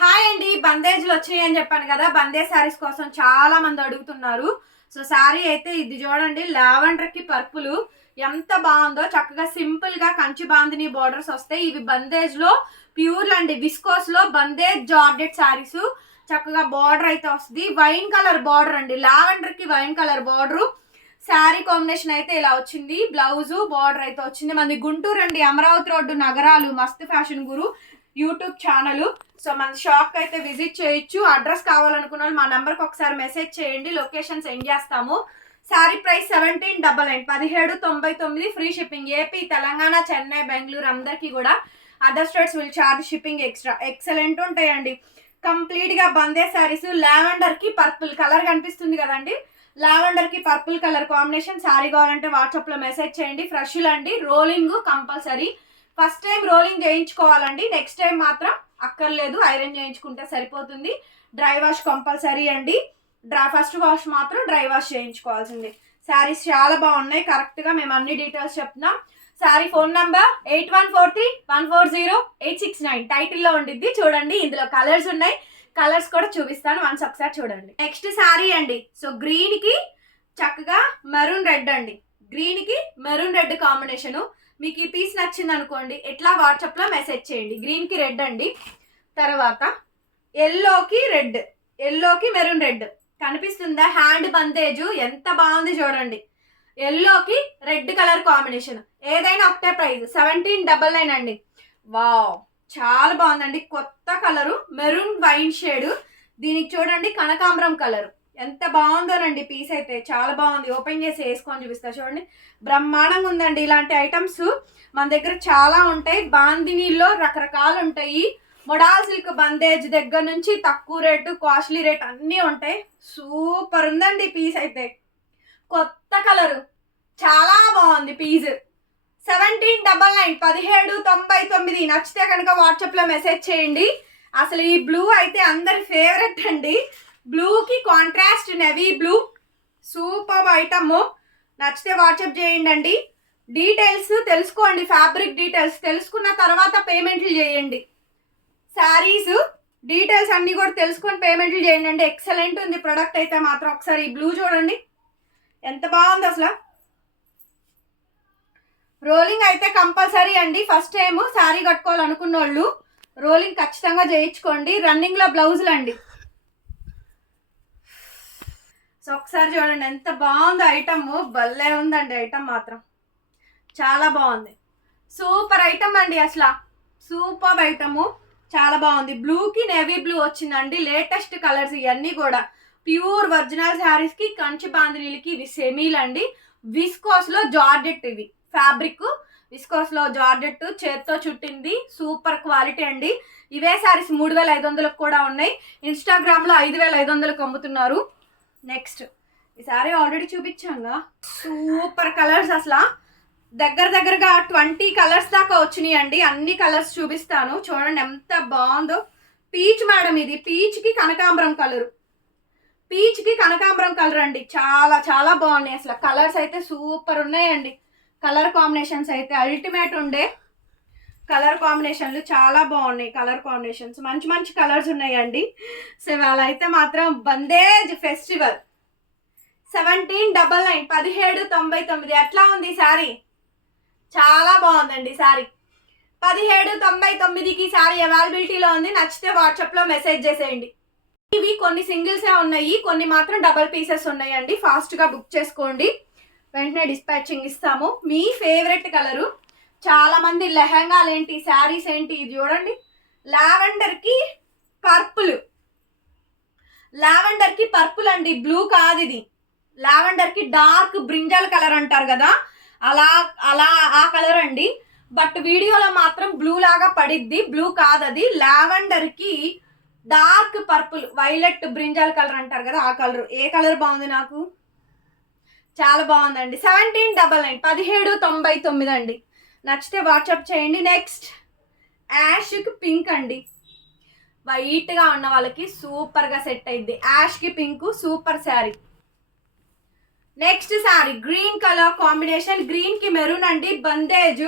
Hi అండి, బందేజ్లు వచ్చాయి అని చెప్పాను కదా. బందేజ్ శారీస్ కోసం చాలా మంది అడుగుతున్నారు. సో శారీ అయితే ఇది చూడండి, లావెండర్ కి పర్పుల్ ఎంత బాగుందో. చక్కగా సింపుల్ గా కంచి బాందిని బోర్డర్స్ వస్తాయి. ఇవి బందేజ్ లో ప్యూర్ అండి, విస్కోస్ లో బందేజ్ జార్జెట్ శారీస్. చక్కగా బార్డర్ అయితే వస్తుంది, వైన్ కలర్ బార్డర్ అండి. లావెండర్ కి wine colour border. Sari combination అయితే ఇలా వచ్చింది. బ్లౌజ్ బార్డర్ అయితే వచ్చింది. మనది గుంటూరు అండి, అమరావతి రోడ్డు, నగరాలు, మస్త్ ఫ్యాషన్ గురు యూట్యూబ్ ఛానల్. సో మన షాప్ అయితే విజిట్ చేయొచ్చు. అడ్రస్ కావాలనుకున్న వాళ్ళు మా నెంబర్కి ఒకసారి మెసేజ్ చేయండి, లొకేషన్ సెండ్ చేస్తాము. Sari price 1799, 1799 free shipping. AP, Telangana, Chennai, Bengaluru అందరికీ కూడా. Other states will charge shipping extra. Excellent ఉంటాయండి. కంప్లీట్ గా బందే శారీస్. లావెండర్ కి పర్పుల్ కలర్ కనిపిస్తుంది కదండి, లావెండర్ కి పర్పుల్ కలర్ కాంబినేషన్. శారీ కావాలంటే వాట్సాప్ లో మెసేజ్ చేయండి. ఫ్రెష్ అండి, rolling compulsory. First time rolling చేయించుకోవాలండి, నెక్స్ట్ టైం మాత్రం అక్కర్లేదు, ఐరన్ చేయించుకుంటే సరిపోతుంది. డ్రై వాష్ కంపల్సరీ అండి. ఫస్ట్ వాష్ మాత్రం డ్రై వాష్ చేయించుకోవాల్సింది. శారీస్ చాలా బాగున్నాయి. కరెక్ట్గా మేము అన్ని డీటెయిల్స్ చెప్తున్నాం. శారీ ఫోన్ నంబర్ 8143140869 టైటిల్లో ఉండిద్ది, చూడండి. ఇందులో కలర్స్ ఉన్నాయి, కలర్స్ కూడా చూపిస్తాను, వన్స్ ఒకసారి చూడండి. నెక్స్ట్ శారీ అండి. సో గ్రీన్ కి చక్కగా మెరూన్ రెడ్ అండి, గ్రీన్ కి మెరూన్ రెడ్ కాంబినేషను. మీకు ఈ పీస్ నచ్చింది అనుకోండి, ఎట్లా వాట్సాప్లో మెసేజ్ చేయండి. గ్రీన్కి రెడ్ అండి. తర్వాత ఎల్లోకి రెడ్, ఎల్లోకి మెరూన్ రెడ్ కనిపిస్తుందా? హ్యాండ్ బందేజు ఎంత బాగుంది చూడండి. ఎల్లోకి రెడ్ కలర్ కాంబినేషన్. ఏదైనా ఒకటే ప్రైస్ 1799 అండి. వావ్, చాలా బాగుందండి. కొత్త కలరు, మెరూన్ వైన్ షేడ్. దీనికి చూడండి కనకాంబరం కలరు. ఎంత బాగుందోనండి పీస్ అయితే, చాలా బాగుంది. ఓపెన్ చేసి వేసుకొని చూపిస్తా చూడండి. బ్రహ్మాండంగా ఉందండి. ఇలాంటి ఐటమ్స్ మన దగ్గర చాలా ఉంటాయి. బాందినీల్లో రకరకాలు ఉంటాయి. మొడాల్ సిల్క్ బందేజ్ దగ్గర నుంచి తక్కువ రేటు, కాస్ట్లీ రేట్ అన్నీ ఉంటాయి. సూపర్ ఉందండి పీస్ అయితే. కొత్త కలరు, చాలా బాగుంది పీస్. 1799, 1799. నచ్చితే కనుక వాట్సాప్లో మెసేజ్ చేయండి. అసలు ఈ బ్లూ అయితే అందరి ఫేవరెట్ అండి. బ్లూకి contrast navy blue, super item. నచ్చితే వాట్సాప్ చేయండి అండి. డీటెయిల్స్ తెలుసుకోండి, ఫ్యాబ్రిక్ డీటెయిల్స్ తెలుసుకున్న తర్వాత పేమెంట్లు చేయండి. శారీస్ డీటెయిల్స్ అన్నీ కూడా తెలుసుకొని పేమెంట్లు చేయండి అండి. ఎక్సలెంట్ ఉంది ప్రొడక్ట్ అయితే మాత్రం. ఒకసారి ఈ బ్లూ చూడండి ఎంత బాగుంది అసలు. రోలింగ్ అయితే కంపల్సరీ అండి. ఫస్ట్ టైం శారీ కట్టుకోవాలనుకున్న వాళ్ళు రోలింగ్ ఖచ్చితంగా చేయించుకోండి. రన్నింగ్లో బ్లౌజులు అండి. సో ఒకసారి చూడండి ఎంత బాగుంది ఐటమ్. భలే ఉందండి ఐటమ్ మాత్రం, చాలా బాగుంది. సూపర్ ఐటమ్ అండి, అసలు సూపర్ ఐటము, చాలా బాగుంది. బ్లూకి నేవీ బ్లూ వచ్చిందండి. లేటెస్ట్ కలర్స్ ఇవన్నీ కూడా. ప్యూర్ ఒరిజినల్ శారీస్కి, కంచి బాందినీలకి ఇవి సెమీలు అండి. విస్కోస్లో జార్జెట్, ఇవి ఫ్యాబ్రిక్ విస్కోస్లో జార్జెట్, చేత్తో చుట్టింది. సూపర్ క్వాలిటీ అండి. ఇవే శారీస్ 3500 కూడా ఉన్నాయి. ఇన్స్టాగ్రామ్లో 5500 అమ్ముతున్నారు. నెక్స్ట్ ఈ సారీ ఆల్రెడీ చూపించాంగా. సూపర్ కలర్స్, అసలు దగ్గరగా 20 కలర్స్ దాకా వచ్చినాయి అండి. అన్ని కలర్స్ చూపిస్తాను చూడండి ఎంత బాగుందో. పీచ్ మేడం, ఇది పీచ్కి కనకాంబరం కలరు, పీచ్కి కనకాంబరం కలర్ అండి. చాలా చాలా బాగున్నాయి అసలు. కలర్స్ అయితే సూపర్ ఉన్నాయండి. కలర్ కాంబినేషన్స్ అయితే అల్టిమేట్ ఉండే. కలర్ కాంబినేషన్లు చాలా బాగున్నాయి. కలర్ కాంబినేషన్స్ మంచి మంచి కలర్స్ ఉన్నాయండి. సో ఇవాళ అయితే మాత్రం బందేజ్ ఫెస్టివల్ 1799, 1799. ఎట్లా ఉంది శారీ? చాలా బాగుందండి శారీ. 1799కి శారీ అవైలబిలిటీలో ఉంది. నచ్చితే వాట్సాప్లో మెసేజ్ చేసేయండి. ఇవి కొన్ని సింగిల్సే ఉన్నాయి, కొన్ని మాత్రం డబల్ పీసెస్ ఉన్నాయండి. ఫాస్ట్గా బుక్ చేసుకోండి, వెంటనే డిస్పాచింగ్ ఇస్తాము. మీ ఫేవరెట్ కలరు. చాలా మంది లెహంగాలు ఏంటి, శారీస్ ఏంటి, ఇది చూడండి. లావెండర్కి పర్పుల్, లావెండర్కి పర్పుల్ అండి, బ్లూ కాదు ఇది. లావెండర్కి డార్క్ బ్రింజల్ కలర్ అంటారు కదా, అలా అలా ఆ కలర్ అండి. బట్ వీడియోలో మాత్రం బ్లూ లాగా పడిద్ది, బ్లూ కాదు అది. లావెండర్కి dark purple, violet brinjal colour అంటారు కదా, ఆ కలర్. ఏ కలర్ బాగుంది? నాకు చాలా బాగుందండి. 1799, 1799 అండి. నచ్చితే వాట్సాప్ చేయండి. నెక్స్ట్ యాష్కి పింక్ అండి. వైట్గా ఉన్న వాళ్ళకి సూపర్గా సెట్ అయింది. Yaskhi pink super sari. Next sari green colour combination, గ్రీన్కి మెరూన్ అండి. బందేజ్,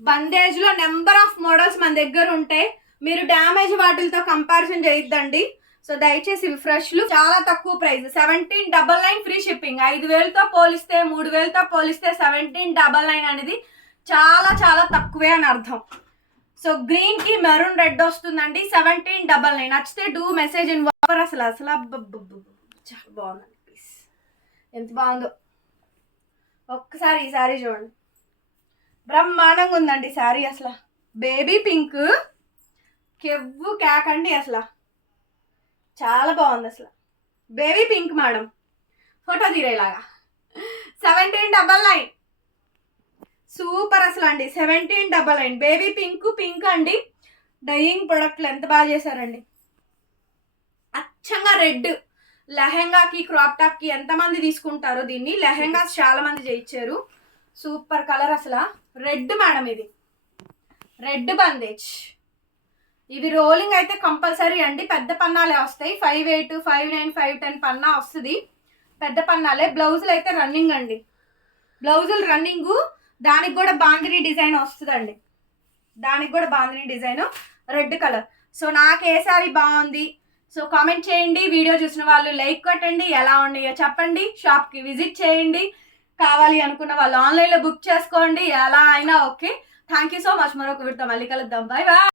బందేజ్లో నెంబర్ ఆఫ్ మోడల్స్ మన దగ్గర ఉంటాయి. మీరు డ్యామేజ్ వాటిలతో కంపారిజన్ చేయొద్దండి. సో దయచేసి ఇవి ఫ్రెష్లు చాలా తక్కువ ప్రైస్ 1799 ఫ్రీ షిప్పింగ్. 5000తో పోలిస్తే 3000తో పోలిస్తే 1799 అనేది చాలా చాలా తక్కువే అని అర్థం. సో గ్రీన్ కి మెరూన్ రెడ్ వస్తుందండి 1799. నచ్చితే డూ మెసేజ్ ఇన్ వాపర్. అసలు చాలా బాగుందండి పీస్, ఎంత బాగుందో ఒక్కసారి ఈ శారీ చూడండి, బ్రహ్మాండంగా ఉందండి శారీ. అసలు బేబీ పింక్ కెవ్వు కేకండి, అసలు చాలా బాగుంది. అసలు బేబీ పింక్ మేడం, ఫోటో తీరేలాగా 1799 సూపర్ అసలు అండి. 1799 బేబీ పింక్ అండి. డైయింగ్ ప్రొడక్ట్లు ఎంత బాగా చేశారండి. అచ్చంగా రెడ్ లెహెంగాకి క్రాప్ టాప్ కి ఎంతమంది తీసుకుంటారో దీన్ని, లెహెంగాస్ చాలా మంది చేయించారు. సూపర్ కలర్ అసలు. రెడ్ మేడం, ఇది రెడ్ బందేజ్. ఇవి రోలింగ్ అయితే కంపల్సరీ అండి. పెద్ద పన్నాలే వస్తాయి, 58, 59, 510 పన్నా వస్తుంది, పెద్ద పన్నాలే. బ్లౌజులు అయితే రన్నింగ్ అండి, బ్లౌజులు రన్నింగ్. దానికి కూడా బాందిని డిజైన్ వస్తుందండి, దానికి కూడా bandhani design red colour. So నాకు ఏ సారీ బాగుంది సో కామెంట్ చేయండి. వీడియో చూసిన వాళ్ళు లైక్ కొట్టండి, ఎలా ఉన్నాయో చెప్పండి. షాప్కి విజిట్ చేయండి, కావాలి అనుకున్న వాళ్ళు ఆన్లైన్లో బుక్ చేసుకోండి, ఎలా అయినా okay. Thank you so much. మరొక వీడితో మళ్ళీ కలుద్దాం. Bye bye.